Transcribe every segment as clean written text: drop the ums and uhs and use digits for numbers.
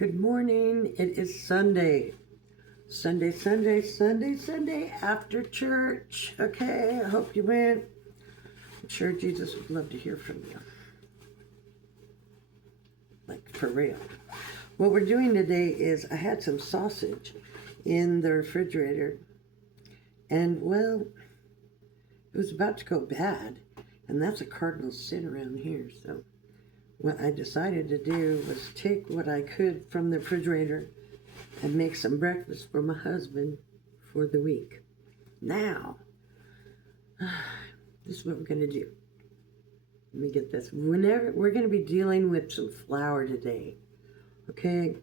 Good morning. It is Sunday. Sunday after church. Okay, I hope you went. I'm sure Jesus would love to hear from you. Like, for real. What we're doing today is I had some sausage in the refrigerator. And, well, it was about to go bad. And that's a cardinal sin around here, so what I decided to do was take what I could from the refrigerator and make some breakfast for my husband for the week. Now, this is what we're going to do. Let me get this. We're going to be dealing with some flour today, okay?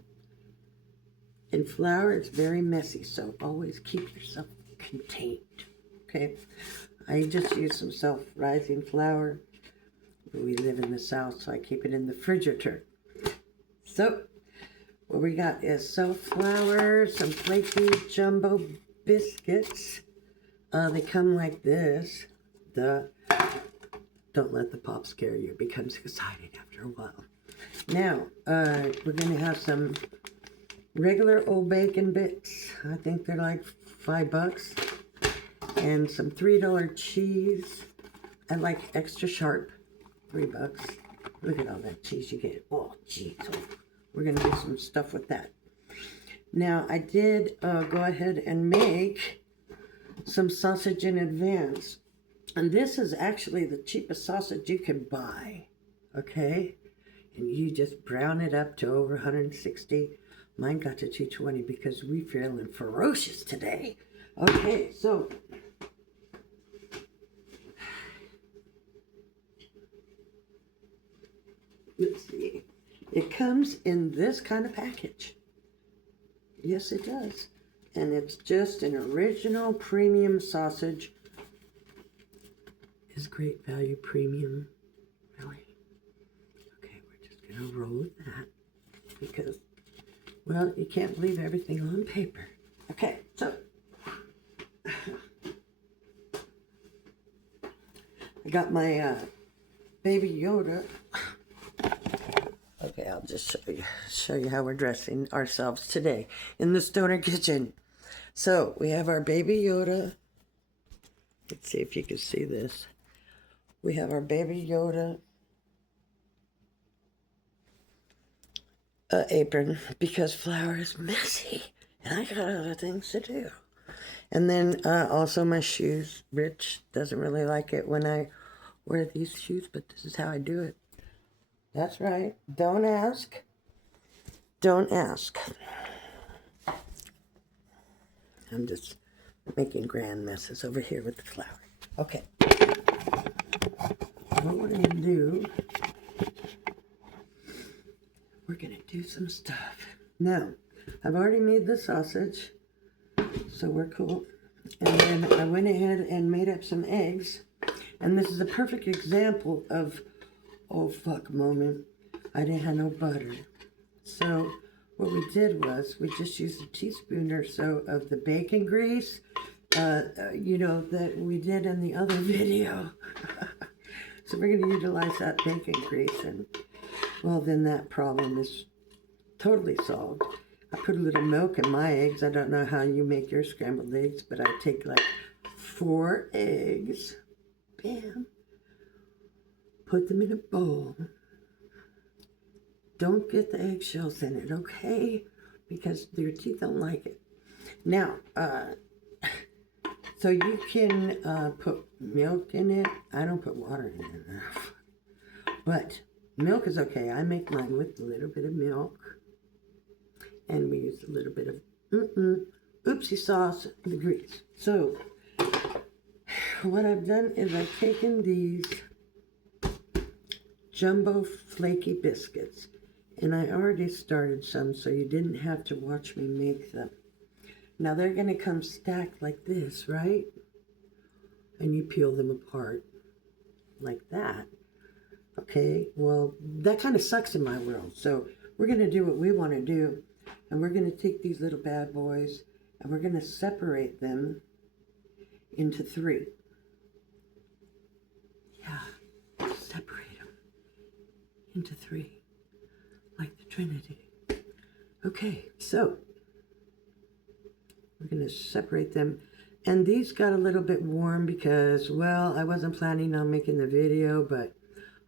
And flour is very messy, so always keep yourself contained, okay? I just use some self-rising flour. We live in the South, so I keep it in the refrigerator. So, what we got is self-flour, some flaky jumbo biscuits. They come like this. Don't let the pop scare you. It becomes exciting after a while. Now, we're going to have some regular old bacon bits. I think they're like $5. And some $3 cheese. I like extra sharp. $3. Look at all that cheese you get. Oh, geez. We're going to do some stuff with that. Now, I did go ahead and make some sausage in advance. And this is actually the cheapest sausage you can buy. Okay? And you just brown it up to over 160. Mine got to 220 because we're feeling ferocious today. Okay, so let's see. It comes in this kind of package. Yes, it does. And it's just an original premium sausage. It's great value premium. Really. Okay, we're just going to roll with that. Because, well, you can't leave everything on paper. Okay, so I got my Baby Yoda. Okay, I'll just show you how we're dressing ourselves today in the Stoner Kitchen. So, we have our Baby Yoda. Let's see if you can see this. We have our Baby Yoda apron because flour is messy. And I got other things to do. And then also my shoes. Rich doesn't really like it when I wear these shoes, but this is how I do it. That's right. Don't ask. Don't ask. I'm just making grand messes over here with the flour. Okay. What we're going to do, we're going to do some stuff. Now, I've already made the sausage, so we're cool. And then I went ahead and made up some eggs. And this is a perfect example of oh fuck moment. I didn't have no butter. So what we did was we just used a teaspoon or so of the bacon grease, that we did in the other video. So we're going to utilize that bacon grease, and well, then that problem is totally solved. I put a little milk in my eggs. I don't know how you make your scrambled eggs, but I take like 4 eggs. Bam. Put them in a bowl. Don't get the eggshells in it, okay? Because your teeth don't like it. Now, so you can put milk in it. I don't put water in it. But milk is okay. I make mine with a little bit of milk. And we use a little bit of oopsie sauce, the grease. So, what I've done is I've taken these jumbo flaky biscuits, and I already started some, so you didn't have to watch me make them. Now they're going to come stacked like this, right? And you peel them apart like that. Okay, well, that kind of sucks in my world, so we're going to do what we want to do, and we're going to take these little bad boys, and we're going to separate them into 3. Yeah, separate them into 3, like the Trinity. Okay, so we're going to separate them. And these got a little bit warm because, well, I wasn't planning on making the video, but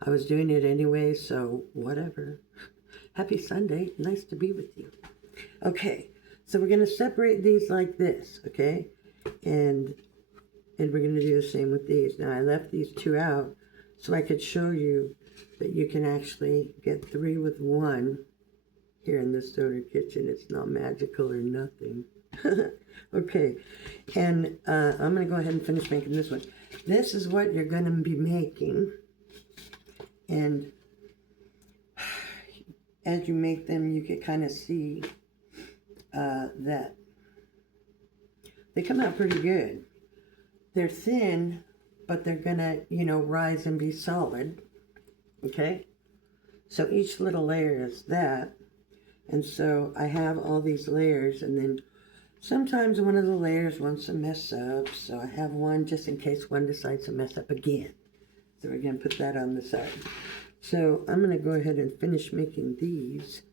I was doing it anyway, so whatever. Happy Sunday. Nice to be with you. Okay, so we're going to separate these like this, okay? And we're going to do the same with these. Now, I left these two out so I could show you that you can actually get 3 with 1 here in the Stoner Kitchen. It's not magical or nothing. Okay, and I'm going to go ahead and finish making this one. This is what you're going to be making. And as you make them, you can kind of see that they come out pretty good. They're thin, but they're going to, you know, rise and be solid. Okay? So each little layer is that. And so I have all these layers, and then sometimes one of the layers wants to mess up, so I have one just in case one decides to mess up again. So we're going to put that on the side. So I'm going to go ahead and finish making these,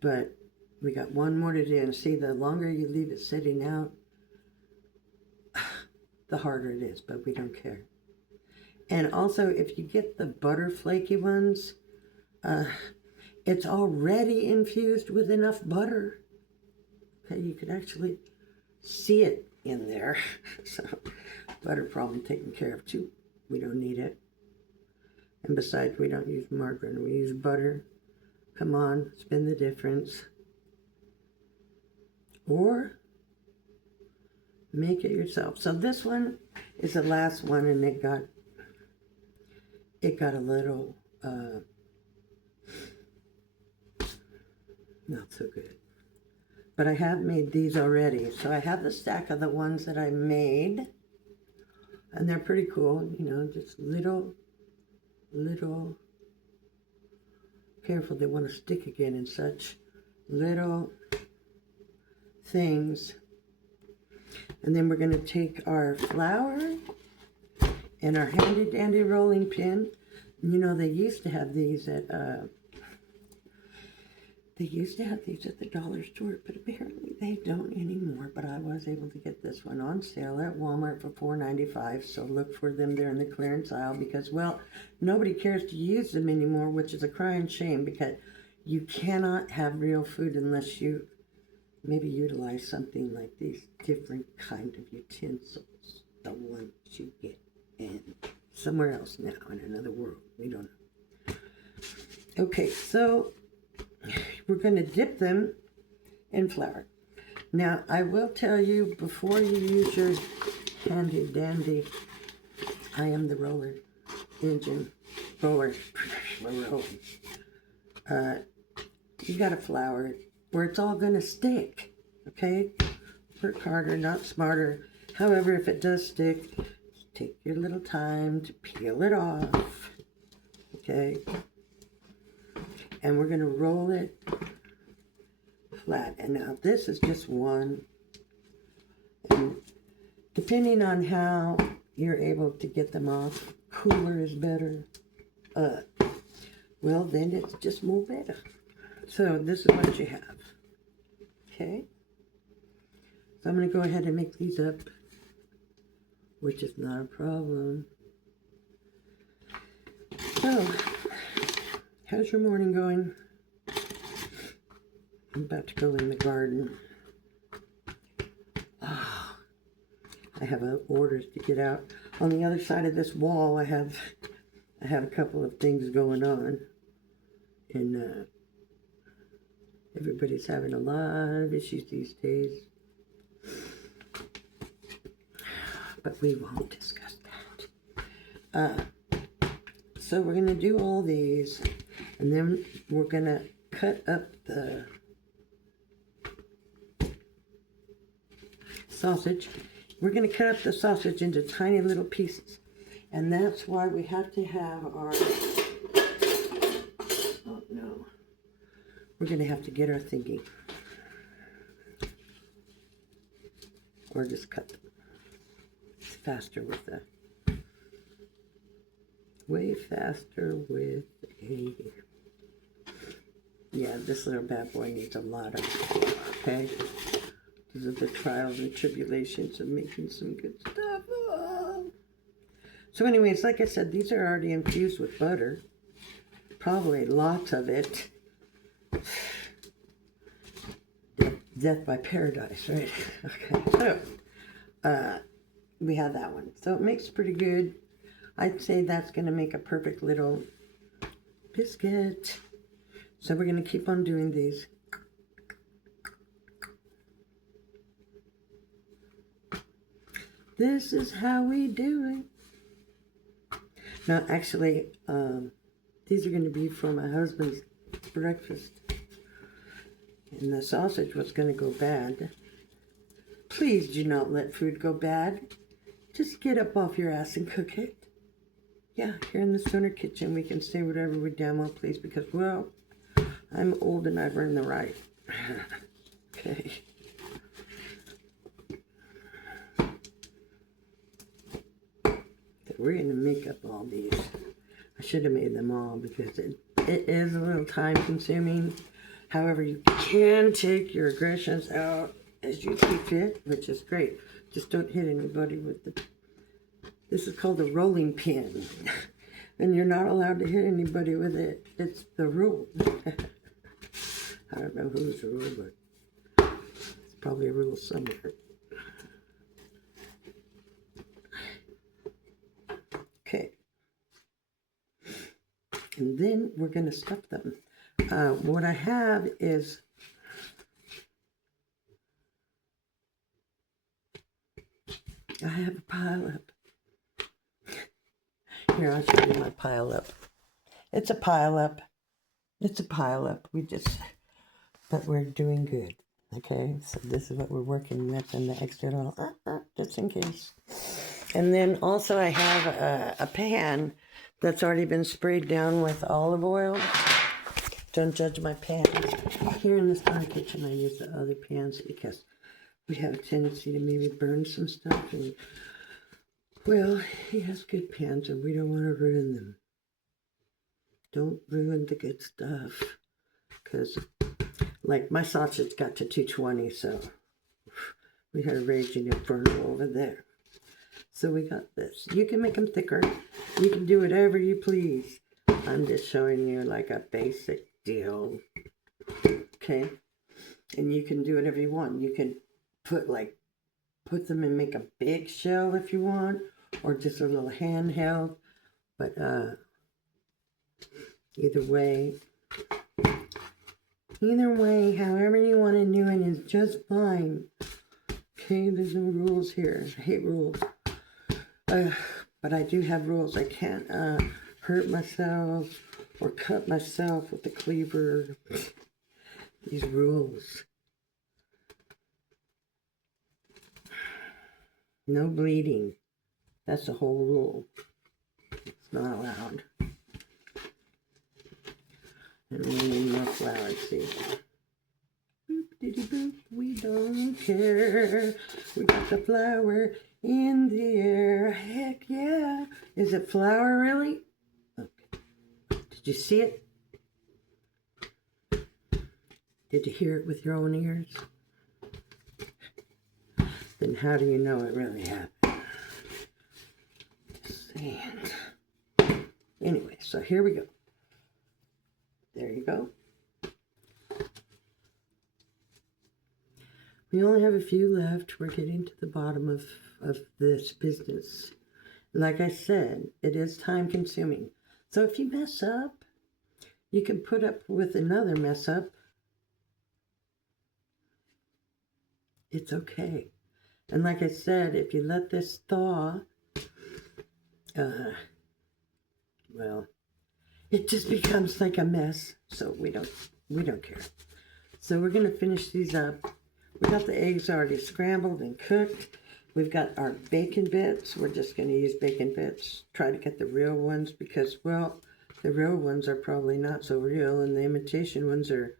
but we got one more to do. And see, the longer you leave it sitting out, the harder it is, but we don't care. And also, if you get the butter flaky ones, it's already infused with enough butter. Okay, you can actually see it in there. So, butter problem taken care of too. We don't need it. And besides, we don't use margarine. We use butter. Come on, spin the difference. Or make it yourself. So this one is the last one, and it got a little not so good. But I have made these already. So I have the stack of the ones that I made. And they're pretty cool, you know, just little, careful, they want to stick again and such. Little things. And then we're going to take our flour and our handy dandy rolling pin. You know, they used to have these at the dollar store, but apparently they don't anymore. But I was able to get this one on sale at Walmart for $4.95. So look for them there in the clearance aisle because, well, nobody cares to use them anymore, which is a crying shame because you cannot have real food unless you maybe utilize something like these different kind of utensils, the ones you get in somewhere else now in another world. We don't know. Okay, so we're going to dip them in flour. Now, I will tell you, before you use your handy dandy, I am the roller. You got to flour it, or it's all going to stick, okay? Work harder, not smarter. However, if it does stick, take your little time to peel it off, okay? And we're going to roll it flat. And now this is just one. And depending on how you're able to get them off, cooler is better. Well, then it's just more better. So this is what you have. Okay? So I'm going to go ahead and make these up, which is not a problem. So, how's your morning going? I'm about to go in the garden. Oh, I have orders to get out. On the other side of this wall, I have a couple of things going on. And everybody's having a lot of issues these days. But we won't discuss that. So we're going to do all these, and then we're going to cut up the sausage. We're going to cut up the sausage into tiny little pieces. And that's why we have to have our... Oh, no. We're going to have to get our thingy. Or just cut them. It's faster with the... Way faster with a Yeah, this little bad boy needs a lot of flour, okay? These are the trials and tribulations of making some good stuff. Oh. So anyways, like I said, these are already infused with butter. Probably lots of it. Death by paradise, right? Okay, so we have that one. So it makes pretty good. I'd say that's going to make a perfect little biscuit. So we're going to keep on doing these. This is how we do it. Now, actually, these are going to be for my husband's breakfast. And the sausage was going to go bad. Please do not let food go bad. Just get up off your ass and cook it. Yeah, here in the Stoner Kitchen, we can say whatever we damn well please because, well, I'm old and I've earned the right. Okay. So we're going to make up all these. I should have made them all because it is a little time consuming. However, you can take your aggressions out as you see fit, which is great. Just don't hit anybody with the... This is called a rolling pin. And you're not allowed to hit anybody with it. It's the rule. I don't know whose rule, but it's probably a rule somewhere. Okay. And then we're going to stuff them. What I have is I have a pile up. Here, I'll show you my pile up. It's a pile up. It's a pile up. But we're doing good. Okay, so this is what we're working with, and the extra little, just in case. And then also I have a pan that's already been sprayed down with olive oil. Don't judge my pans. Here in the Stoner Kitchen, I use the other pans because we have a tendency to maybe burn some stuff. And, well, he has good pans, and we don't want to ruin them. Don't ruin the good stuff. Because, like, my sausage got to 220, so we had a raging inferno over there. So we got this. You can make them thicker. You can do whatever you please. I'm just showing you, like, a basic deal. Okay? And you can do whatever you want. You can put them and make a big shell if you want, or just a little handheld. But either way, however you want to do it is just fine. Okay, there's no rules here. I hate rules. But I do have rules. I can't hurt myself or cut myself with the cleaver. These rules. No bleeding. That's the whole rule. It's not allowed. And we need more flour, see. Boop, diddy, boop. We don't care. We got the flour in the air. Heck yeah. Is it flour, really? Okay. Did you see it? Did you hear it with your own ears? Then how do you know it really happened? Just saying. Anyway, so here we go. There you go. We only have a few left. We're getting to the bottom of this business. Like I said, it is time consuming. So if you mess up, you can put up with another mess up. It's okay. And like I said, if you let this thaw, well, it just becomes like a mess. So we don't care. So we're going to finish these up. We got the eggs already scrambled and cooked. We've got our bacon bits. We're just going to use bacon bits. Try to get the real ones because, well, the real ones are probably not so real, and the imitation ones are...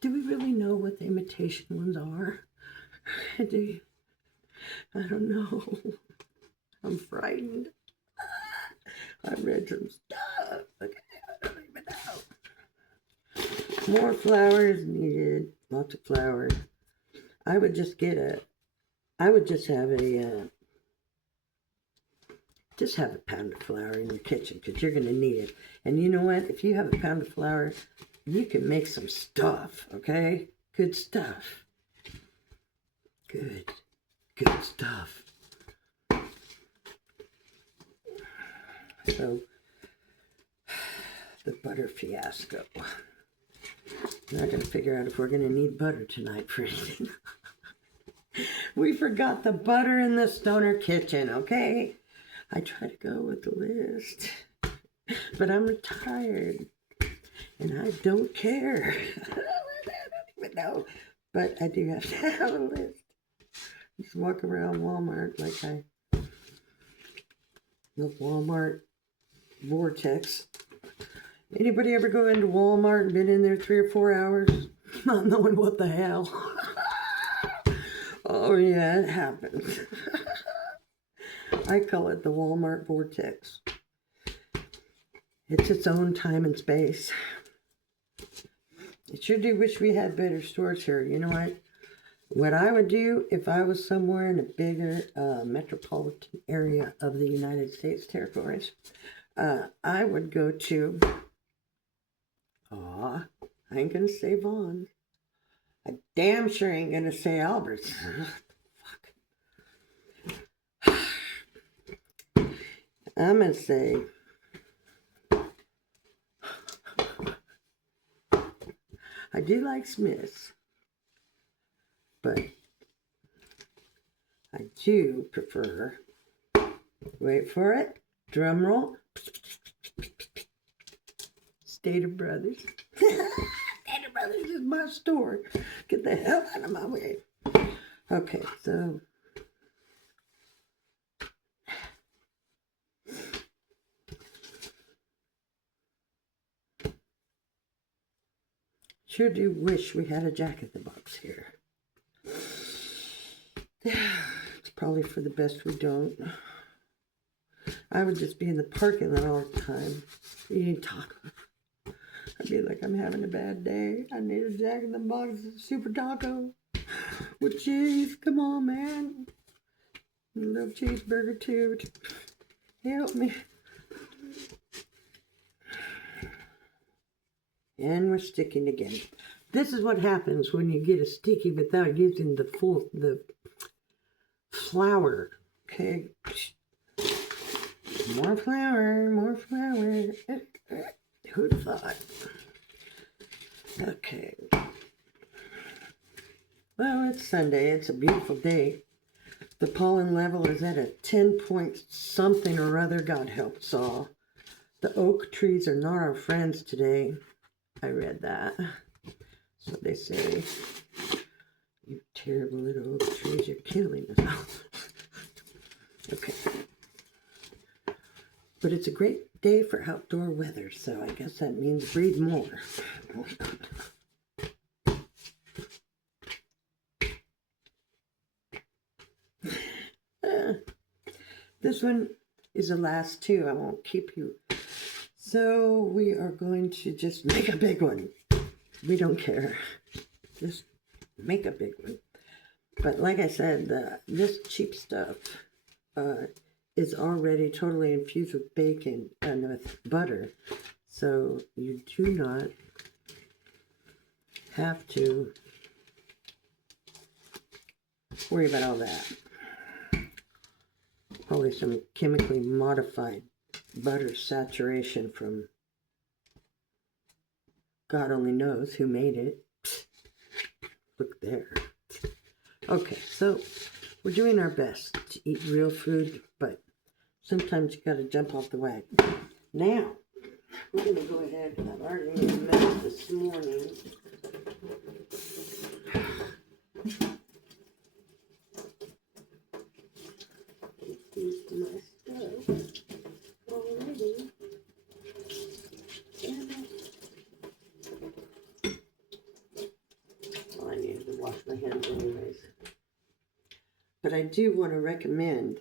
Do we really know what the imitation ones are? Do you? I don't know. I'm frightened. I read some stuff. Okay, I don't even know. More flour is needed. Lots of flour. I would just have a pound of flour in your kitchen because you're going to need it. And you know what? If you have a pound of flour, you can make some stuff, okay? Good stuff. Good stuff. So, the butter fiasco. I'm not going to figure out if we're going to need butter tonight for anything. We forgot the butter in the stoner kitchen, okay? I try to go with the list, but I'm retired, and I don't care. I don't even know, but I do have to have a list. Just walk around Walmart like the Walmart vortex. Anybody ever go into Walmart and been in there 3 or 4 hours, not knowing what the hell? Oh yeah, it happens. I call it the Walmart vortex. It's its own time and space. I sure do wish we had better stores here. You know what? What I would do if I was somewhere in a bigger metropolitan area of the United States territories, I would go to, I ain't gonna say Vaughn's. I damn sure ain't gonna say Albert's. Fuck. I'm gonna say I do like Smith's, but I do prefer, wait for it, drum roll, Stater Brothers. Stater Brothers is my store. Get the hell out of my way. Okay, so sure do wish we had a Jack-in-the-Box here. It's probably for the best we don't. I would just be in the parking lot all the time eating tacos. I'd be like, I'm having a bad day. I need a Jack-in-the-Box super taco with cheese. Come on, man. A little cheeseburger too. Help me. And we're sticking again. This is what happens when you get a sticky without using the flour. Okay. More flour, more flour. Who'd have thought? Okay. Well, it's Sunday. It's a beautiful day. The pollen level is at a 10 point something or other. God help us all. The oak trees are not our friends today. I read that. So they say, you terrible little oak trees, you're killing us. Okay. But it's a great day for outdoor weather, so I guess that means breed more. This one is the last two. I won't keep you. So we are going to just make a big one. We don't care. Just make a big one. But like I said, this cheap stuff is already totally infused with bacon and with butter. So you do not have to worry about all that. Probably some chemically modified butter saturation from God only knows who made it. Look there. Okay, so we're doing our best to eat real food, but sometimes you gotta jump off the wagon. Now, we're gonna go ahead, I've already made a mess this morning. Into my stove already. Well, I needed to wash my hands anyways. But I do want to recommend,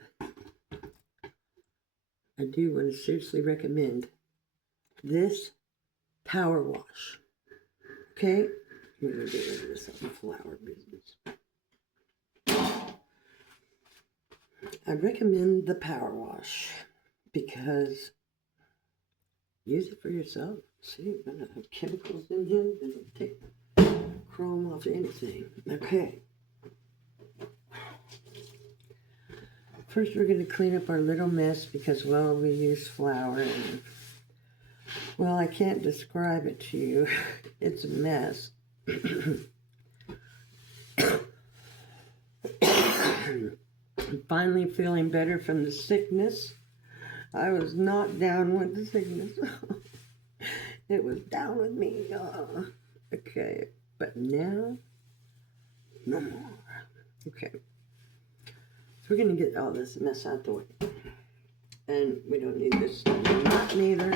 seriously recommend this power wash. Okay, we're going to get rid of this flour business. I recommend the power wash because use it for yourself. See, we're going to have chemicals in here that'll take chrome off anything. Okay. First, we're going to clean up our little mess because, well, we use flour. And, well, I can't describe it to you. It's a mess. I'm finally feeling better from the sickness. I was not down with the sickness. It was down with me. Okay, but now, no more. Okay. So we're going to get all this mess out the way. And we don't need this not neither.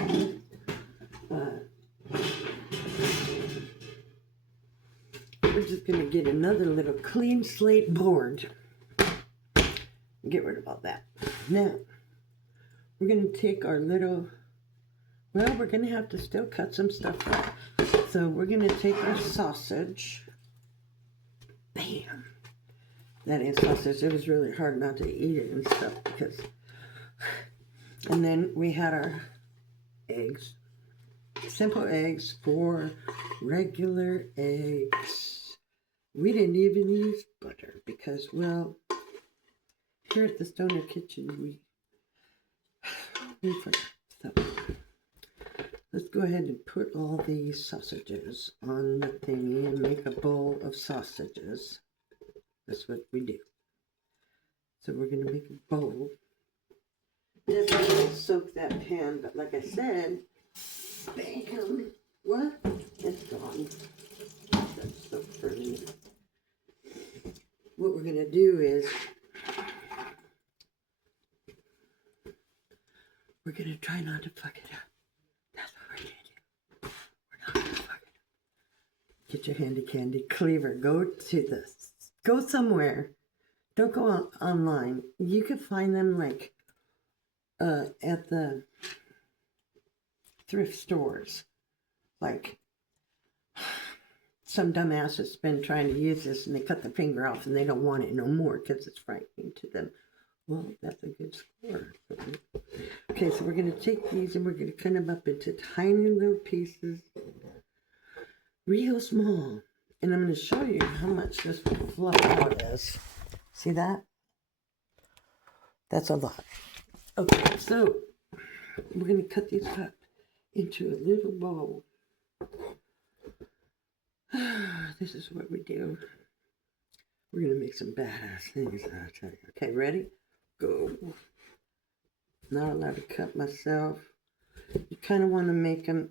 We're just going to get another little clean slate board. Get rid of all that. Now, we're going to take our little, well, we're going to have to still cut some stuff up. So we're going to take our sausage. Bam. That is sausage. It was really hard not to eat it and stuff because, and then we had our eggs. Simple eggs, 4 regular eggs. We didn't even use butter because, well, here at the Stoner Kitchen, we forgot. So, let's go ahead and put all these sausages on the thingy and make a bowl of sausages. That's what we do. So we're going to make a bowl. Yes, I'm going to soak that pan, but like I said, bam! What? It's gone. That's so funny. What we're going to do is we're going to try not to fuck it up. That's what we're going to do. We're not going to fuck it up. Get your handy candy cleaver. Go somewhere. Don't go online. You could find them like at the thrift stores. Like some dumbass has been trying to use this and they cut the finger off and they don't want it no more because it's frightening to them. Well, that's a good score. Okay, so we're going to take these and we're going to cut them up into tiny little pieces. Real small. And I'm going to show you how much this flour is. See that? That's a lot. Okay, so we're going to cut these up into a little bowl. This is what we do. We're going to make some badass things, I'll tell you. Okay, ready? Go. Not allowed to cut myself. You kind of want to make them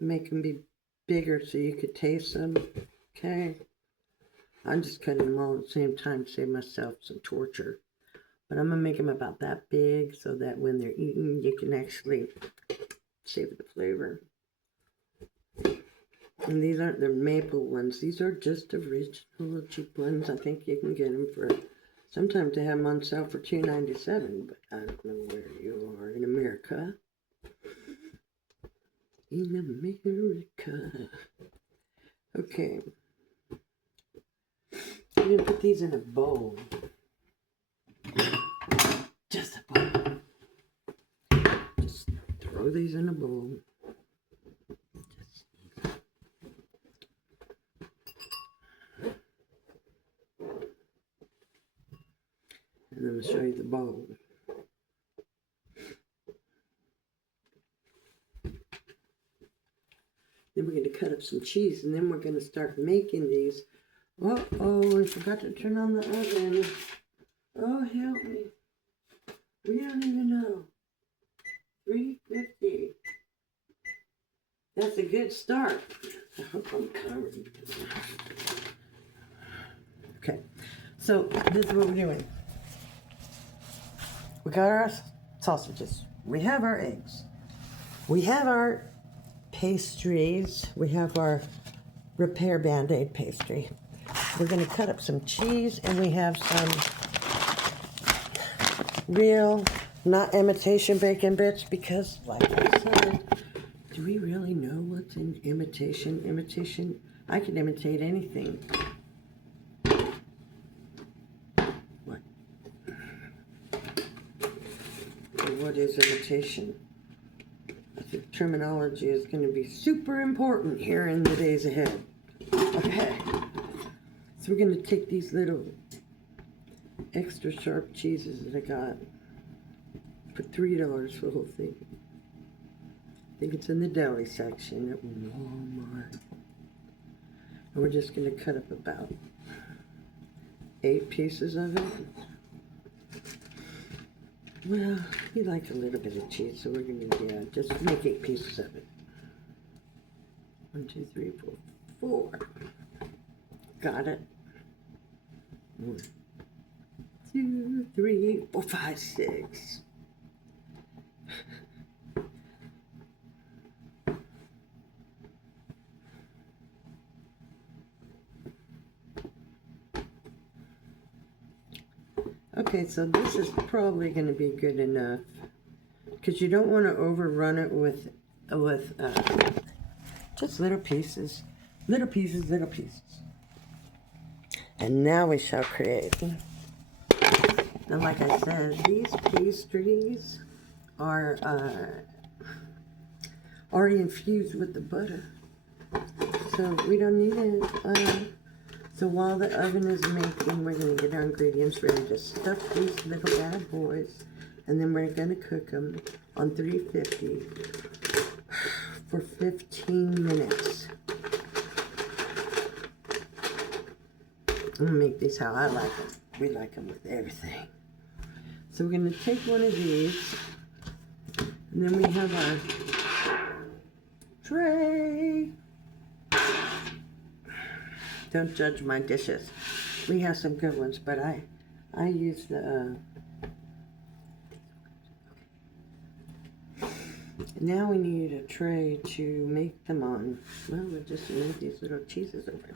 be bigger so you could taste them. Okay. I'm just cutting them all at the same time to save myself some torture. But I'm going to make them about that big so that when they're eaten, you can actually savor the flavor. And these aren't the maple ones. These are just original cheap ones. I think you can get them for, sometimes they have them on sale for $2.97, but I don't know where you are in America. In America. Okay. I'm going to put these in a bowl. Just a bowl. Just throw these in a bowl. And I'm going to show you the bowl. Then we're going to cut up some cheese, and then we're going to start making these. Uh-oh, I forgot to turn on the oven. Oh, help me. We don't even know. 350. That's a good start. I hope I'm covered. Okay, so this is what we're doing. We got our sausages. We have our eggs. We have our pastries. We have our repair Band-Aid pastry. We're going to cut up some cheese, and we have some real, not imitation bacon bits, because, like I said, do we really know what's in imitation? Imitation I can imitate anything. What? What is imitation? I think terminology is going to be super important here in the days ahead. Okay. So we're going to take these little extra sharp cheeses that I got for $3 for the whole thing. I think it's in the deli section at Walmart. And we're just going to cut up about 8 pieces of it. Well, we like a little bit of cheese, so we're going to, yeah, just make 8 pieces of it. 1, 2, 3, 4, 4. Got it. 1, 2, 3, 4, 5, 6. Okay, so this is probably going to be good enough because you don't want to overrun it with just little pieces, little pieces, little pieces. And now we shall create. And like I said, these pastries are already infused with the butter, so we don't need it. So while the oven is making, we're going to get our ingredients ready to stuff these little bad boys. And then we're going to cook them on 350 for 15 minutes. I'm going to make these how I like them. We like them with everything. So we're going to take one of these. And then we have our tray. Don't judge my dishes. We have some good ones, but I use the. Now we need a tray to make them on. Well, we'll just make these little cheeses over.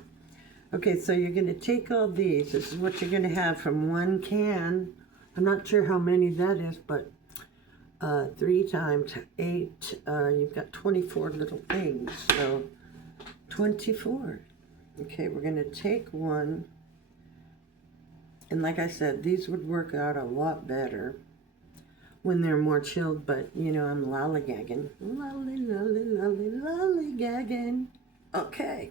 Okay, so you're going to take all these. This is what you're going to have from one can. I'm not sure how many that is, but 3 times 8, you've got 24 little things. So 24. Okay, we're going to take one, and like I said, these would work out a lot better when they're more chilled, but, you know, I'm lollygagging. Lollygagging. Okay.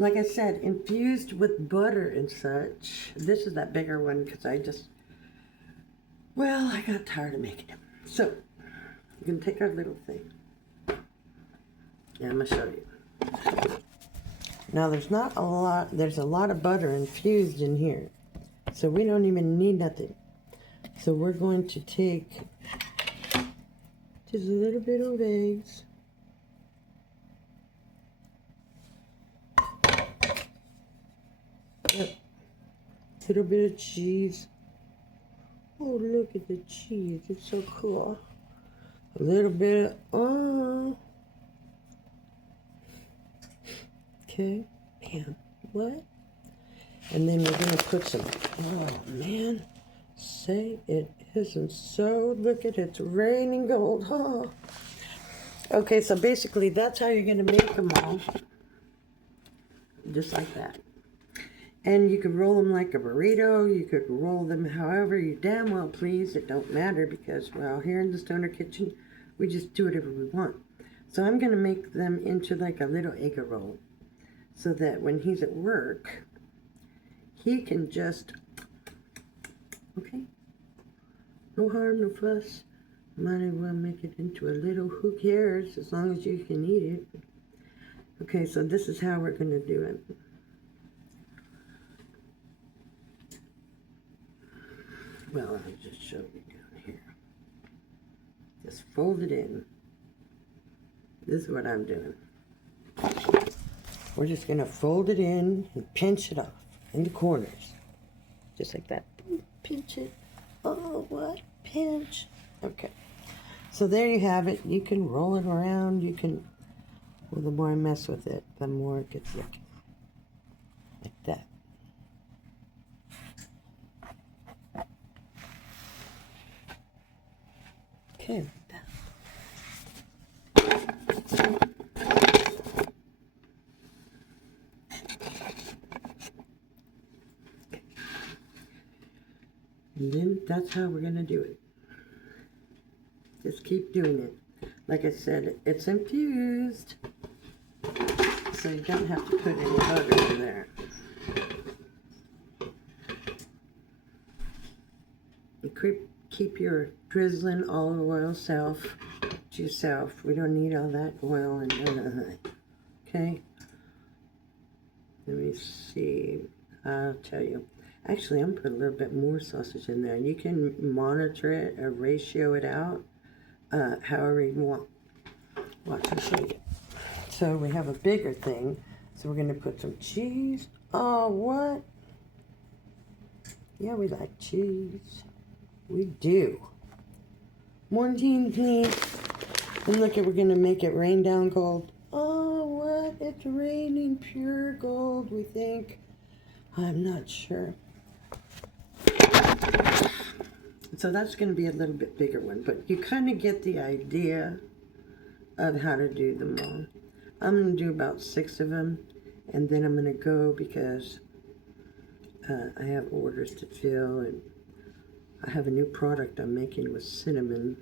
Like I said, infused with butter and such. This is that bigger one because I got tired of making them. So, we're going to take our little thing, and I'm going to show you. Now there's not a lot, there's a lot of butter infused in here. So we don't even need nothing. So we're going to take just a little bit of eggs. Yep. A little bit of cheese. Oh, look at the cheese, it's so cool. A little bit of, okay, bam, what? And then we're going to put some, oh man, say it isn't so, look at it, it's raining gold, oh. Okay, so basically that's how you're going to make them all, just like that. And you could roll them like a burrito, you could roll them however you damn well please, it don't matter because, well, here in the Stoner Kitchen, we just do whatever we want. So I'm going to make them into like a little egg roll, so that when he's at work, he can just, okay, no harm, no fuss, might as well make it into a little, who cares, as long as you can eat it. Okay, so this is how we're going to do it. Well, I'll just show you down here. Just fold it in. This is what I'm doing. We're just going to fold it in and pinch it off in the corners. Just like that. Pinch it. Oh, what? Pinch. Okay. So there you have it. You can roll it around. You can, well, the more I mess with it, the more it gets looking. Like that. Okay, like that. And then that's how we're going to do it. Just keep doing it. Like I said, it's infused. So you don't have to put any butter in there. You keep your drizzling olive oil to yourself. We don't need all that oil and none of that. Okay? Let me see. I'll tell you. Actually, I'm going to put a little bit more sausage in there. You can monitor it or ratio it out however you want. Watch, I'll show you. So we have a bigger thing. So we're going to put some cheese. Oh, what? Yeah, we like cheese. We do. More cheese, please. And look, we're going to make it rain down gold. Oh, what? It's raining pure gold, we think. I'm not sure. So that's going to be a little bit bigger one, but you kind of get the idea of how to do them all. I'm going to do about 6 of them, and then I'm going to go because I have orders to fill, and I have a new product I'm making with cinnamon.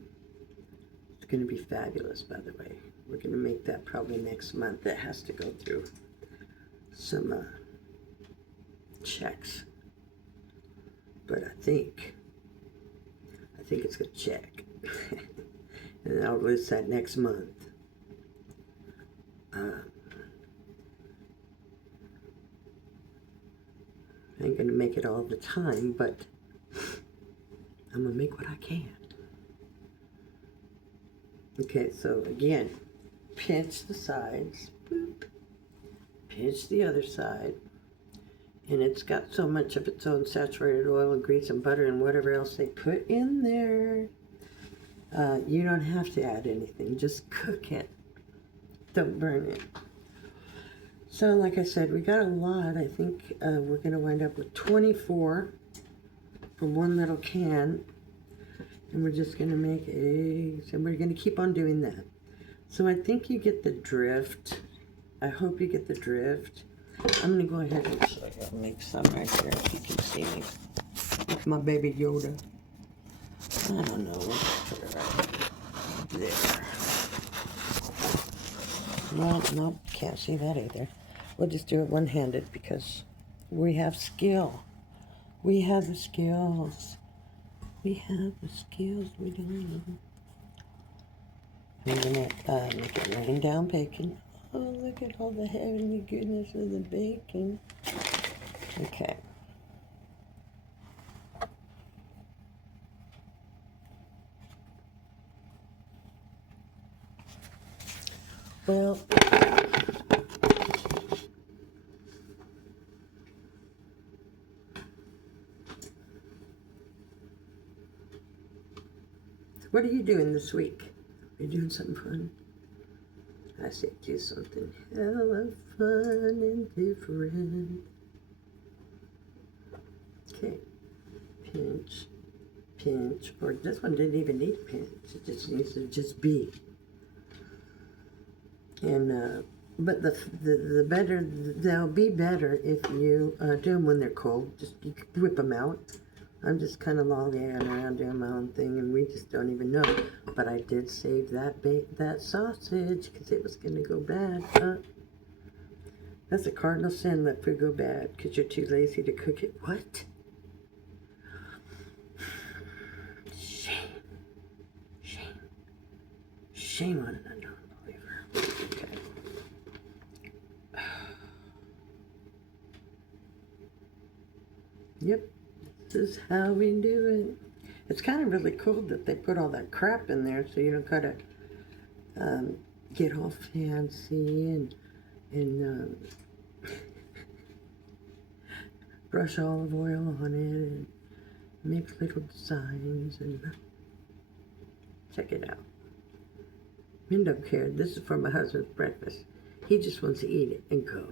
It's going to be fabulous, by the way. We're going to make that probably next month. That has to go through some checks. But I think it's going to check. And I'll list that next month. I ain't going to make it all the time, but I'm going to make what I can. Okay, so again, pinch the sides, boop, pinch the other side, and it's got so much of its own saturated oil and grease and butter and whatever else they put in there. You don't have to add anything, just cook it. Don't burn it. So like I said, we got a lot. I think we're going to wind up with 24 from one little can. And we're just going to make eggs. And we're going to keep on doing that. So I think you get the drift. I hope you get the drift. I'm going to go ahead and show you. I'll make some right here if you can see me. With my baby Yoda. I don't know. Let's put it right there. Well, nope, can't see that either. We'll just do it one-handed because we have skill. We have the skills. We have the skills. We don't know. I'm going to make it rain down bacon. Oh, look at all the heavenly goodness of the bacon. Okay. Well, what are you doing this week? Are you doing something fun? I said do something hella fun and different. Okay, pinch, pinch, or this one didn't even need a pinch. It just needs to just be. And but the better, they'll be better if you do them when they're cold. Just you whip them out. I'm just kind of lollying around doing my own thing, and we just don't even know. But I did save that sausage because it was going to go bad. That's a cardinal sin, let food go bad because you're too lazy to cook it. What? Shame. Shame. Shame on an unbeliever. Okay. Yep. This is how we do it. It's kind of really cool that they put all that crap in there so you don't gotta get all fancy and brush olive oil on it and make little designs and check it out. Men don't care. This is for my husband's breakfast. He just wants to eat it and go.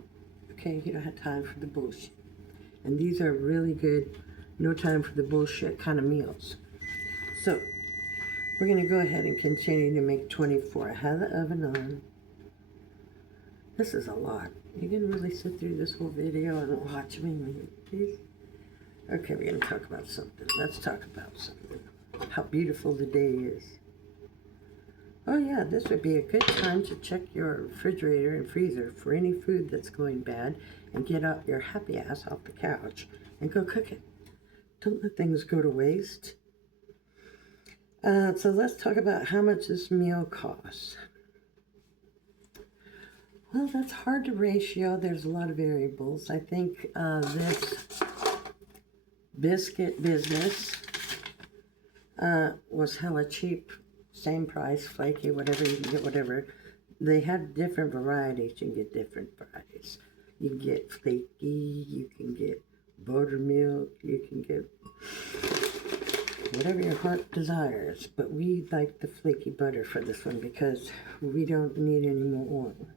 Okay, you don't have time for the bullshit. And these are really good, no time for the bullshit kind of meals. So, we're going to go ahead and continue to make 24. I have the oven on. This is a lot. You can really sit through this whole video and watch me make these. Okay, we're going to talk about something. Let's talk about something. How beautiful the day is. Oh yeah, this would be a good time to check your refrigerator and freezer for any food that's going bad and get up your happy ass off the couch and go cook it. Don't let things go to waste. So let's talk about how much this meal costs. Well, that's hard to ratio. There's a lot of variables. I think this biscuit business was hella cheap. Same price, flaky, whatever, you can get whatever. They have different varieties. You can get different varieties. You can get flaky, you can get buttermilk, you can get whatever your heart desires. But we like the flaky butter for this one because we don't need any more oil.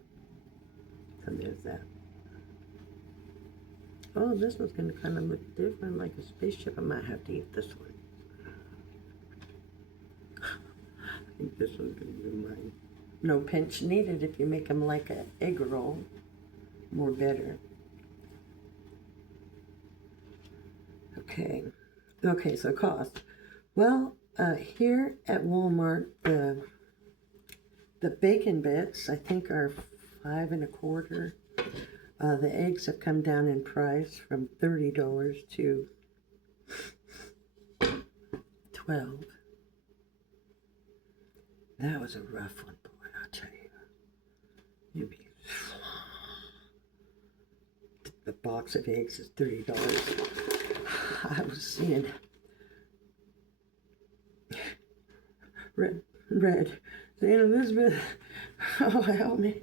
So there's that. Oh, this one's going to kind of look different, like a spaceship. I might have to eat this one. I think this one's going to be mine. No pinch needed if you make them like an egg roll. More better. Okay. Okay, so cost. Well, here at Walmart, the bacon bits, I think, are $5.25. The eggs have come down in price from $30 to $12. That was a rough one, boy, I'll tell you. You'd be... The box of eggs is $30. I was seeing red, St. Elizabeth, oh, help me.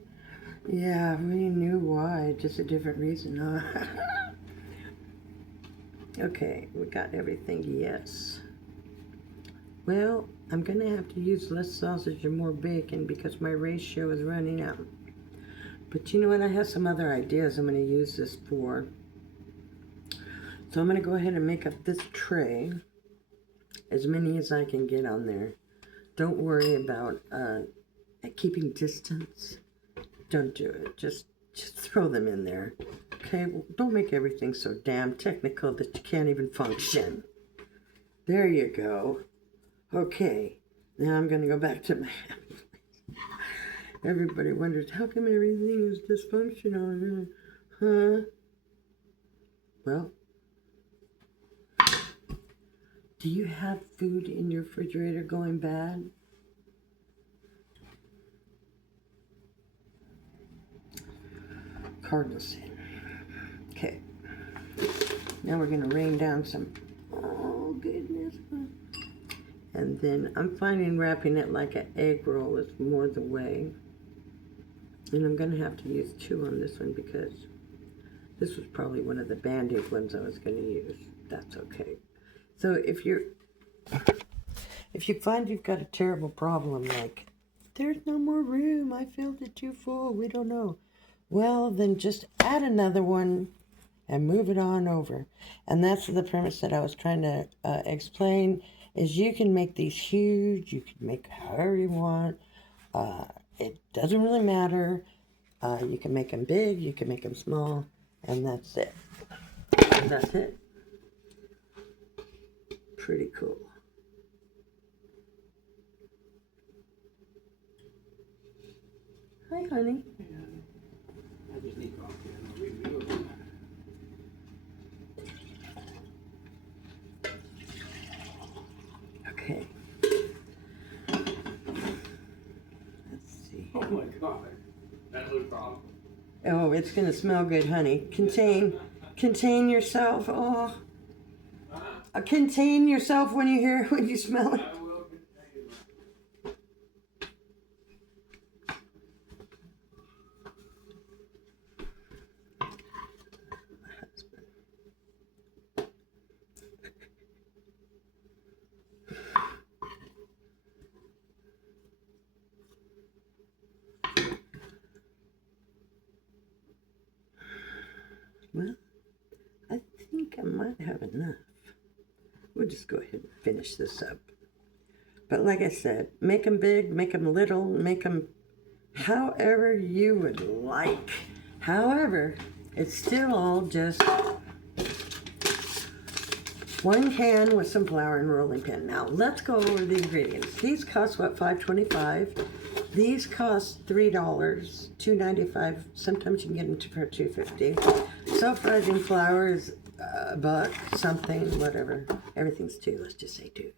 Yeah, we knew why, just a different reason, huh? Okay, we got everything, yes. Well, I'm going to have to use less sausage and more bacon because my ratio is running out. But you know what? I have some other ideas I'm going to use this for. So I'm going to go ahead and make up this tray. As many as I can get on there. Don't worry about keeping distance. Don't do it. Just throw them in there. Okay? Well, don't make everything so damn technical that you can't even function. There you go. Okay, now I'm going to go back to my happy place. Everybody wonders, how come everything is dysfunctional? Huh? Well, do you have food in your refrigerator going bad? Cardinal sin. Okay. Now we're going to rain down some... Oh, goodness. And then I'm finding wrapping it like an egg roll is more the way. And I'm going to have to use 2 on this one because this was probably one of the Band-Aid ones I was going to use. That's okay. So if you find you've got a terrible problem like, there's no more room, I filled it too full, we don't know. Well, then just add another one and move it on over. And that's the premise that I was trying to explain. Is you can make these huge, you can make however you want. It doesn't really matter. You can make them big, you can make them small, and that's it. And that's it. Pretty cool. Hi, honey. Yeah, I just need coffee. I know we do. Okay. Let's see. Oh my God, that looks awesome. Oh, it's gonna smell good, honey. Contain yourself. Oh, contain yourself when you smell it. I will contain myself. Well, I think I might have enough. We'll just go ahead and finish this up. But like I said, make them big, make them little, make them however you would like. However, it's still all just 1 can with some flour and rolling pin. Now let's go over the ingredients. These cost what, $5.25? These cost $3, $2.95. Sometimes you can get them for $2.50. Self-rising flour is a buck, something, whatever. Everything's $2. Let's just say $2.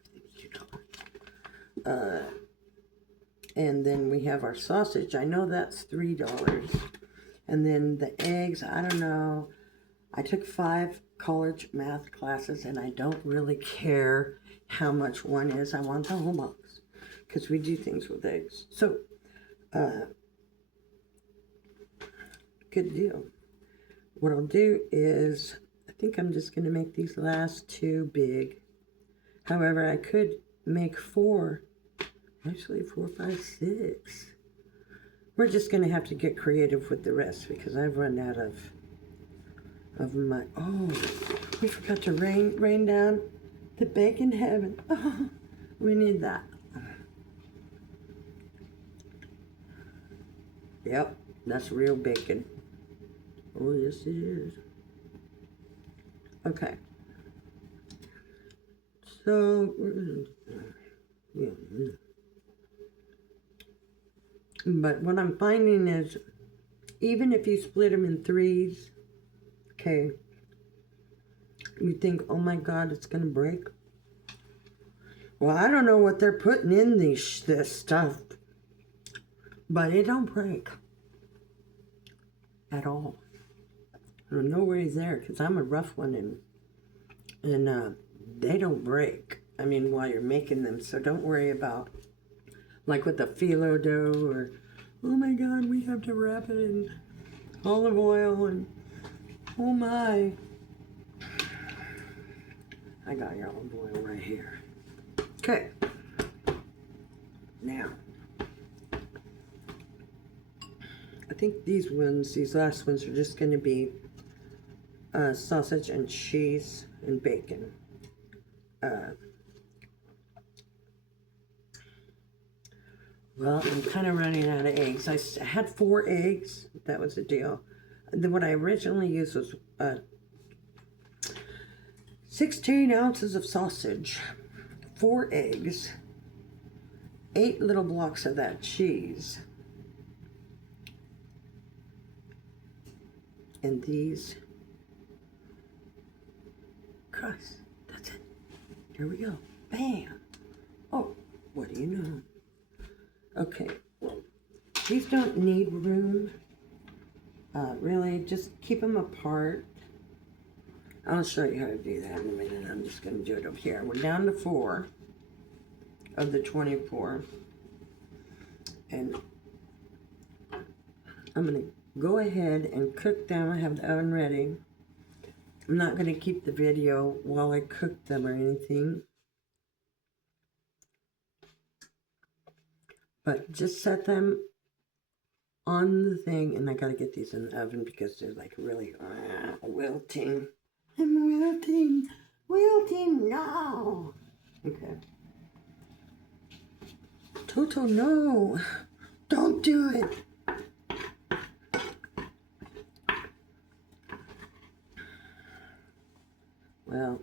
$2. And then we have our sausage. I know that's $3. And then the eggs, I don't know. I took 5 college math classes, and I don't really care how much one is. I want the whole box because we do things with eggs. So, good deal. What I'll do is, I think I'm just going to make these last 2 big. However, I could make 4. Actually, 4, 5, 6. We're just going to have to get creative with the rest because I've run out of my, oh, we forgot to rain down the bacon heaven. Oh, we need that. Yep, that's real bacon. Oh, yes it is. Okay. So, yeah. But what I'm finding is, even if you split them in 3s, okay, you think, oh my God, it's gonna break. Well, I don't know what they're putting in this stuff, but it don't break at all. No worries there, because I'm a rough one, and they don't break. I mean, while you're making them, so don't worry about, like with the phyllo dough, or, oh my God, we have to wrap it in olive oil, and oh my. I got your olive oil right here. Okay. Now, I think these last ones are just going to be sausage and cheese and bacon. Well, I'm kind of running out of eggs. I had 4 eggs. That was the deal. Then what I originally used was 16 ounces of sausage, 4 eggs, 8 little blocks of that cheese, and these crusts. That's it. Here we go. Bam. Oh, what do you know? Okay, these don't need room. Really, just keep them apart. I'll show you how to do that in a minute. I'm just going to do it over here. We're down to 4 of the 24. And I'm going to go ahead and cook them. I have the oven ready. I'm not going to keep the video while I cook them or anything. But just set them on the thing, and I gotta get these in the oven because they're like really wilting. I'm wilting, no. Okay. Toto, no, don't do it. Well,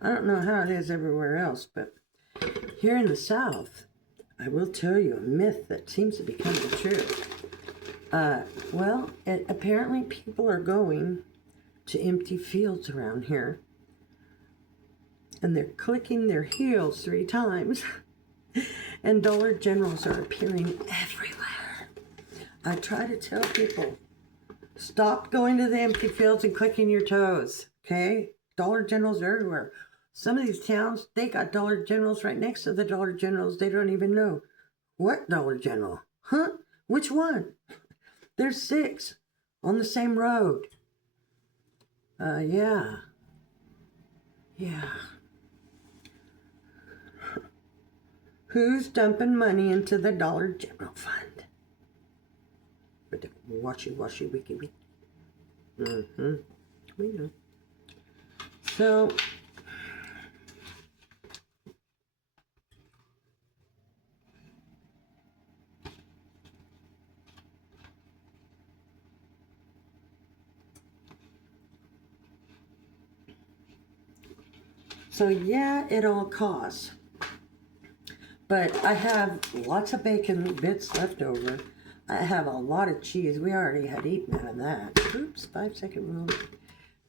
I don't know how it is everywhere else, but here in the South, I will tell you a myth that seems to be coming true. Well, apparently people are going to empty fields around here, and they're clicking their heels 3 times, and Dollar Generals are appearing everywhere. I try to tell people, stop going to the empty fields and clicking your toes, okay? Dollar Generals are everywhere. Some of these towns, they got Dollar Generals right next to the Dollar Generals. They don't even know. What Dollar General? Huh? Which one? There's 6 on the same road. Yeah. Yeah. Who's dumping money into the Dollar General Fund? But the washy, wiki. Mm-hmm. We know. So, So yeah, it all costs. But I have lots of bacon bits left over. I have a lot of cheese. We already had eaten out of that. Oops, 5-second rule.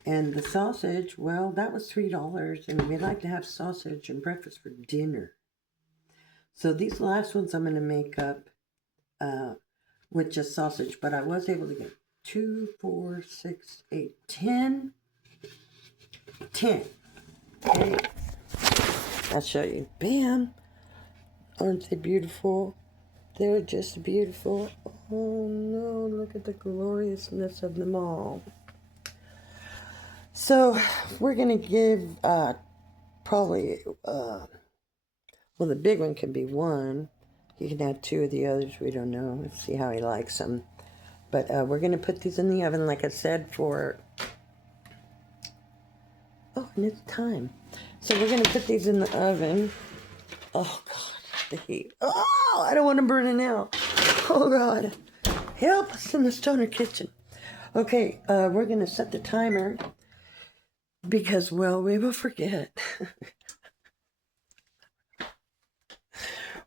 And the sausage, well, that was $3. And we like to have sausage and breakfast for dinner. So these last ones I'm going to make up with just sausage. But I was able to get 2, 4, 6, 8, 10. 10. Okay. I'll show you. Bam. Aren't they beautiful? They're just beautiful. Oh no, look at the gloriousness of them all. So we're going to give probably, well, the big one can be one. You can have 2 of the others. We don't know. Let's see how he likes them. But we're going to put these in the oven, like I said, for... Oh, and it's time. So we're going to put these in the oven. Oh, God, the heat. Oh, I don't want to burn it now. Oh, God. Help us in the stoner kitchen. Okay, we're going to set the timer because, well, we will forget.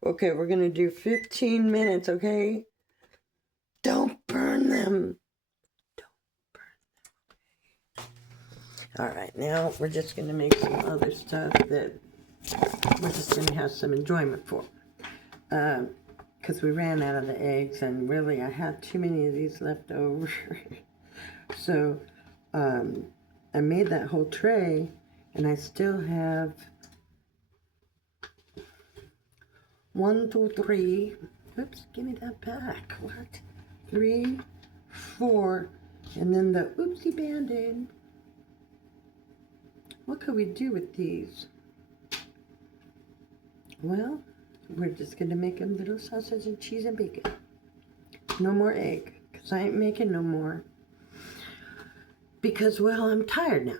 Okay, we're going to do 15 minutes, okay? Don't burn them. Don't burn them. All right, now we're just going to make some other stuff that we're just going to have some enjoyment for. Because we ran out of the eggs, and really I had too many of these left over. So I made that whole tray, and I still have 1, 2, 3. Oops, give me that back. What? 3, 4, and then the oopsie band-aid. What could we do with these? Well, we're just going to make them little sausage and cheese and bacon. No more egg, because I ain't making no more. Because, well, I'm tired now.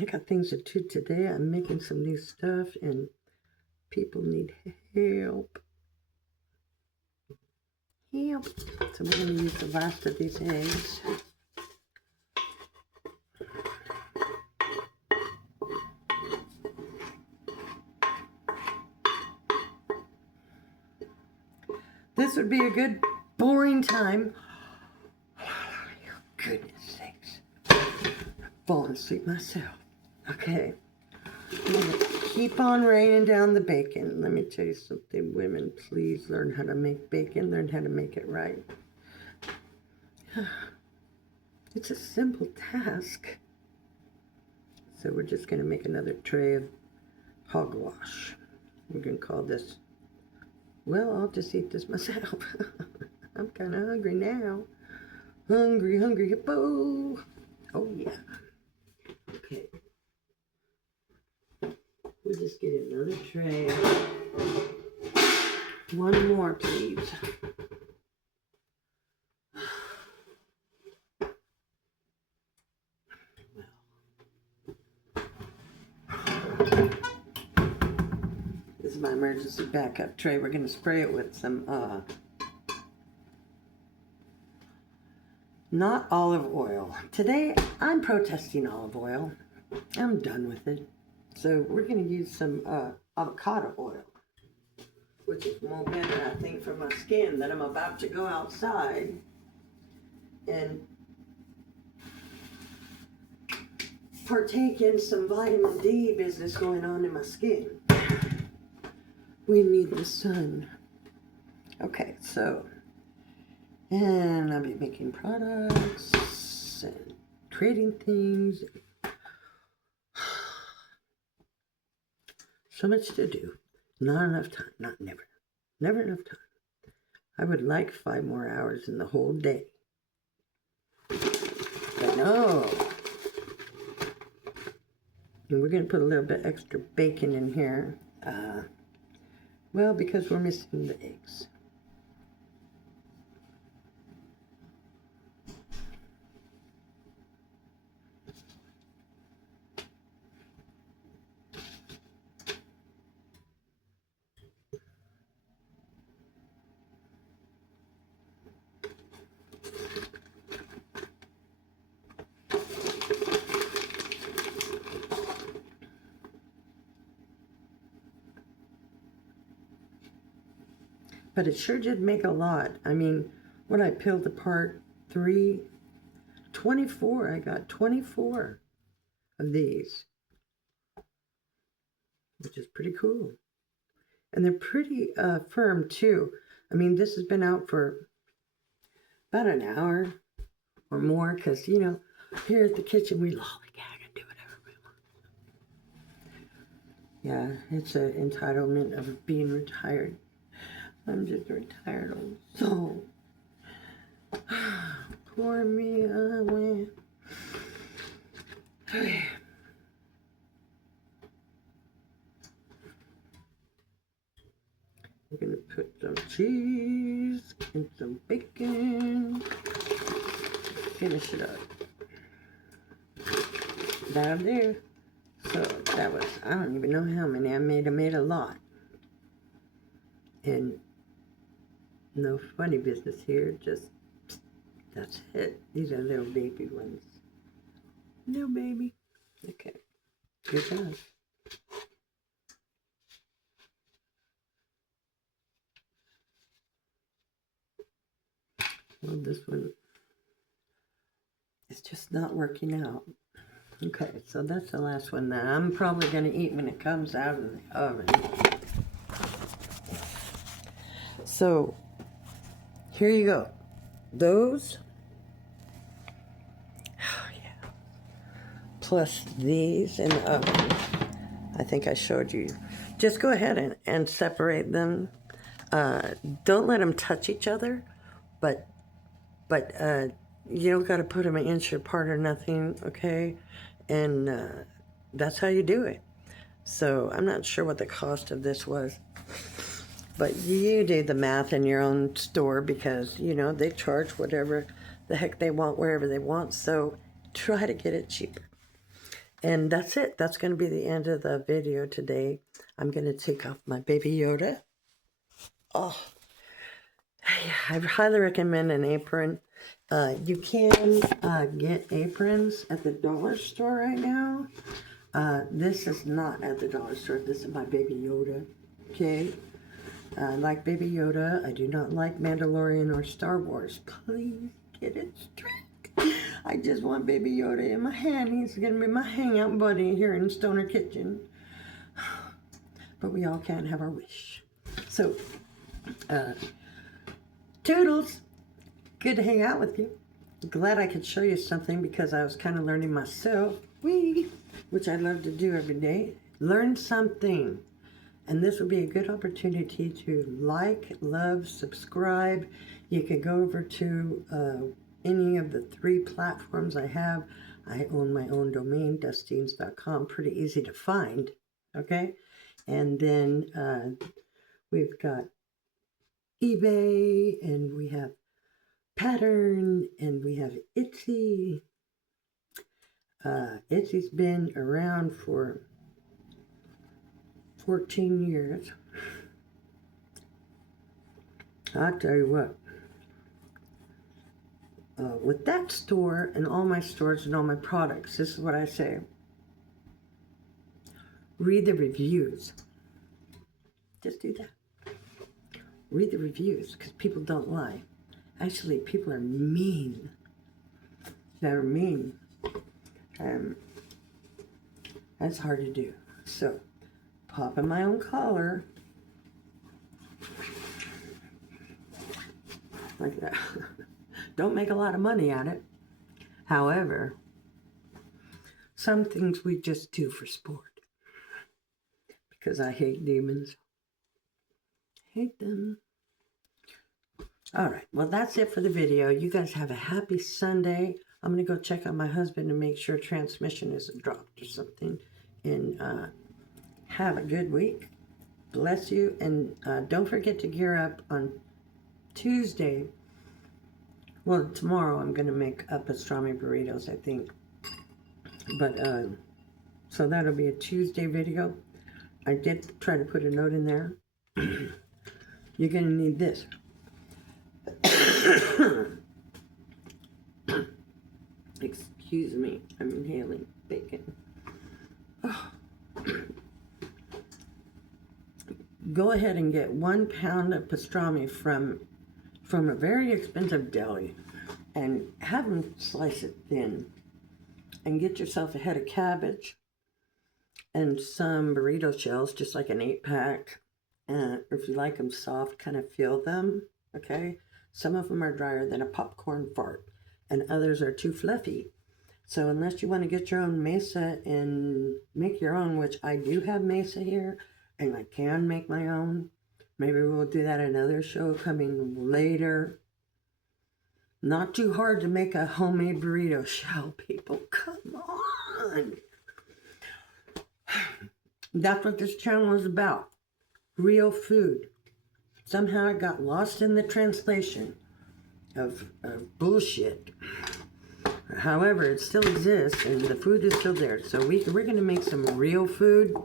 I got things to do today. I'm making some new stuff, and people need help. Help. So we're going to use the last of these eggs. This would be a good boring time. Goodness sakes. I'm falling asleep myself. Okay. I'm going to keep on raining down the bacon. Let me tell you something, women. Please learn how to make bacon. Learn how to make it right. It's a simple task. So we're just going to make another tray of hogwash. We're going to call this, well, I'll just eat this myself. I'm kind of hungry now. Hungry, hungry hippo. Oh, yeah. Okay. We'll just get another tray. One more, please. This is my emergency backup tray. We're going to spray it with some, not olive oil. Today, I'm protesting olive oil. I'm done with it. So we're going to use some avocado oil, which is more better, I think, for my skin, that I'm about to go outside and partake in some vitamin D business going on in my skin. We need the sun. Okay, so, and I'll be making products and creating things. So much to do. Not enough time. Not never. Never enough time. I would like 5 more hours in the whole day. But no. And we're going to put a little bit extra bacon in here. Well, because we're missing the eggs. But it sure did make a lot. I mean, when I peeled apart 24, I got 24 of these, which is pretty cool. And they're pretty firm too. I mean, this has been out for about an hour or more because, you know, here at the kitchen we lollygag and do whatever we want. Yeah, it's an entitlement of being retired. I'm just a retired old soul. Poor me, I went. We're gonna put some cheese and some bacon. Finish it up. That'll do. So that was, I don't even know how many I made. I made a lot. And no funny business here, just that's it. These are little baby ones. Little baby. Okay. Good job. Well, this one is just not working out. Okay, so that's the last one that I'm probably going to eat when it comes out of the oven. So, here you go. Those, oh yeah, plus these in the oven. I think I showed you. Just go ahead and separate them. Don't let them touch each other, but you don't got to put them an inch apart or nothing, okay? And that's how you do it. So I'm not sure what the cost of this was, but you do the math in your own store because, you know, they charge whatever the heck they want, wherever they want. So try to get it cheaper. And that's it. That's going to be the end of the video today. I'm going to take off my Baby Yoda. Oh, I highly recommend an apron. You can get aprons at the dollar store right now. This is not at the dollar store. This is my Baby Yoda. Okay. I like Baby Yoda. I do not like Mandalorian or Star Wars. Please get it straight. I just want Baby Yoda in my hand. He's going to be my hangout buddy here in Stoner Kitchen. But we all can't have our wish. So, toodles. Good to hang out with you. Glad I could show you something because I was kind of learning myself, which I love to do every day. Learn something. And this would be a good opportunity to like, love, subscribe. You can go over to any of the 3 platforms I have. I own my own domain, dustines.com. Pretty easy to find, okay? And then we've got eBay, and we have Pattern, and we have Etsy. Etsy's been around for 14 years. I'll tell you what, with that store and all my stores and all my products, this is what I say. Read the reviews. Just do that. Read the reviews, because people don't lie. Actually, people are mean. They're mean. That's hard to do. So, pop in my own collar. Like that. Don't make a lot of money at it. However, some things we just do for sport. Because I hate demons. Hate them. All right, well, that's it for the video. You guys have a happy Sunday. I'm going to go check on my husband and make sure transmission isn't dropped or something. And have a good week. Bless you. And don't forget to gear up on Tuesday. Well, tomorrow I'm going to make up pastrami burritos, I think. But, so that'll be a Tuesday video. I did try to put a note in there. You're going to need this. Excuse me, I'm inhaling bacon. Oh. go ahead and get 1 pound of pastrami from a very expensive deli and have them slice it thin, and get yourself a head of cabbage and some burrito shells, just like an 8-pack. And if you like them soft, kind of feel them, okay? Some of them are drier than a popcorn fart, and others are too fluffy. So unless you want to get your own mesa and make your own, which I do have mesa here, and I can make my own. Maybe we'll do that another show coming later. Not too hard to make a homemade burrito shell, people. Come on. That's what this channel is about. Real food. Somehow it got lost in the translation of bullshit. However, it still exists and the food is still there. So we're going to make some real food.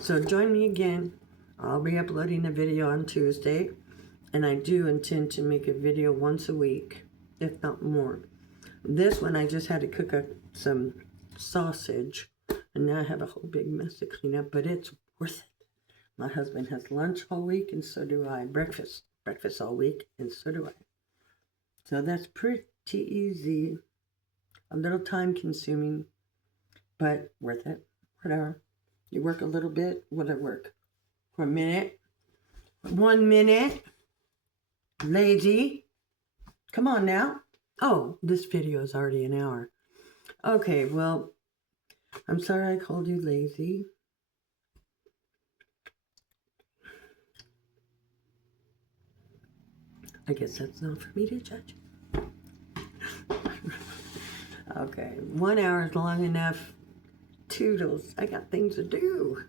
So join me again. I'll be uploading a video on Tuesday. And I do intend to make a video once a week, if not more. This one I just had to cook up some sausage. And now I have a whole big mess to clean up, but it's worth it. My husband has lunch all week, and so do I. Breakfast all week, and so do I. So that's pretty easy. A little time consuming, but worth it. Whatever. You work a little bit, will it work? For a minute. 1 minute. Lazy. Come on now. Oh, this video is already an hour. Okay, well, I'm sorry I called you lazy. I guess that's not for me to judge. Okay, 1 hour is long enough. Toodles, I got things to do.